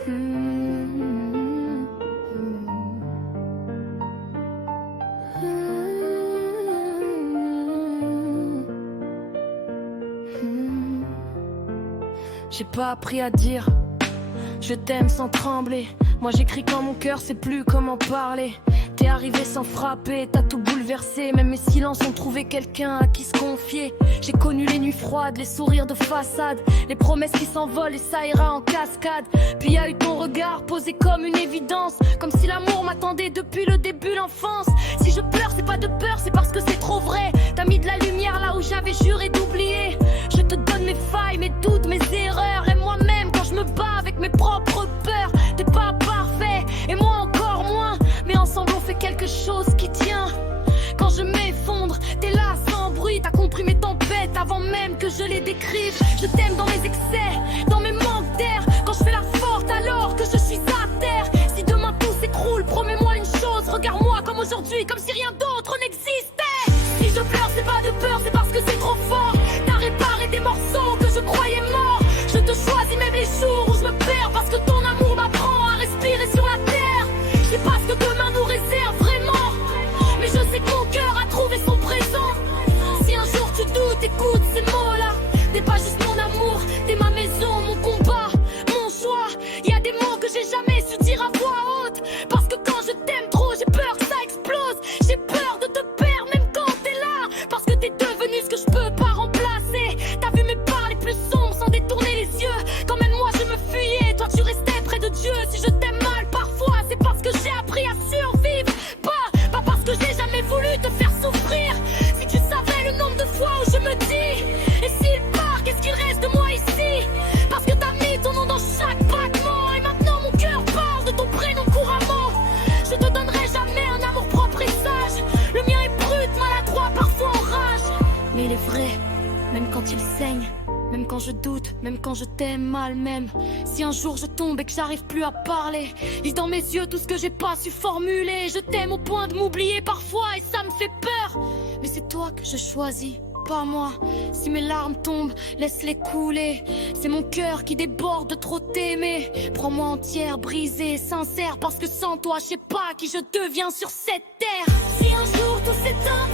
J'ai pas appris à dire je t'aime sans trembler. Moi j'écris quand mon cœur sait plus comment parler. T'es arrivé sans frapper, t'as tout bouleversé. Même mes silences ont trouvé quelqu'un à qui se confier. J'ai connu les nuits froides, les sourires de façade, les promesses qui s'envolent et ça ira en cascade. Puis y a eu ton regard posé comme une évidence, comme si l'amour m'attendait depuis le début l'enfance. Si je pleure c'est pas de peur, c'est parce que c'est trop vrai. T'as mis de la lumière là où j'avais juré d'oublier. Je te donne mes failles, mes doutes, mes erreurs. Et moi-même quand je me bats avec mes propres peurs. T'es pas parfait et moi encore moins, mais ensemble on fait quelque chose qui tient. Quand je m'effondre, t'es là sans bruit. T'as compris mes tempêtes avant même que je les décrive. Je t'aime dans mes excès, dans mes manques d'air. Quand je fais la forte alors que je suis à terre. Si demain tout s'écroule, promets-moi une chose. Regarde-moi comme aujourd'hui, comme si rien d'autre n'existait. Si je pleure c'est pas de peur, c'est parce que c'est trop fort. T'as réparé des morceaux que je croyais morts. Je te choisis même les jours où je me perds, parce que ton amour m'apprend à respirer sur la terre. Je sais pas ce que demain nous réserve vraiment, mais je sais que mon cœur a trouvé son présent. Si un jour tu doutes, écoute ces mots-là. T'es pas juste mon amour, t'es ma maison, mon combat, mon choix. Y a des mots que j'ai jamais su dire à voix haute, parce que quand je t'aime trop, j'ai peur que ça explose. J'ai peur de te perdre même quand t'es là, parce que t'es devenu ce que je peux pas remplacer. T'as vu mes pas les plus sombres sans détourner les yeux. Quand même moi je me fuyais, toi tu restais près de Dieu. Si je t'aime mal parfois, c'est parce que j'ai appris à survivre. Pas parce que j'ai jamais voulu te faire souffrir. Si tu savais le nombre de fois où je me dis, et s'il part, qu'est-ce qu'il reste de moi ici? Parce que t'as mis ton nom dans chaque battement. Et maintenant mon cœur parle de ton prénom couramment. Je te donnerai jamais un amour propre et sage. Le mien est brut, maladroit, parfois en rage. Mais il est vrai, même quand il saigne, même quand je doute, même quand je t'aime mal même. Si un jour je tombe et que j'arrive plus à parler, lis dans mes yeux tout ce que j'ai pas su formuler. Je t'aime au point de m'oublier parfois et ça me fait peur. Mais c'est toi que je choisis, pas moi. Si mes larmes tombent, laisse-les couler. C'est mon cœur qui déborde de trop t'aimer. Prends-moi entière, brisée, sincère, parce que sans toi je sais pas qui je deviens sur cette terre. Si un jour tout s'éteint,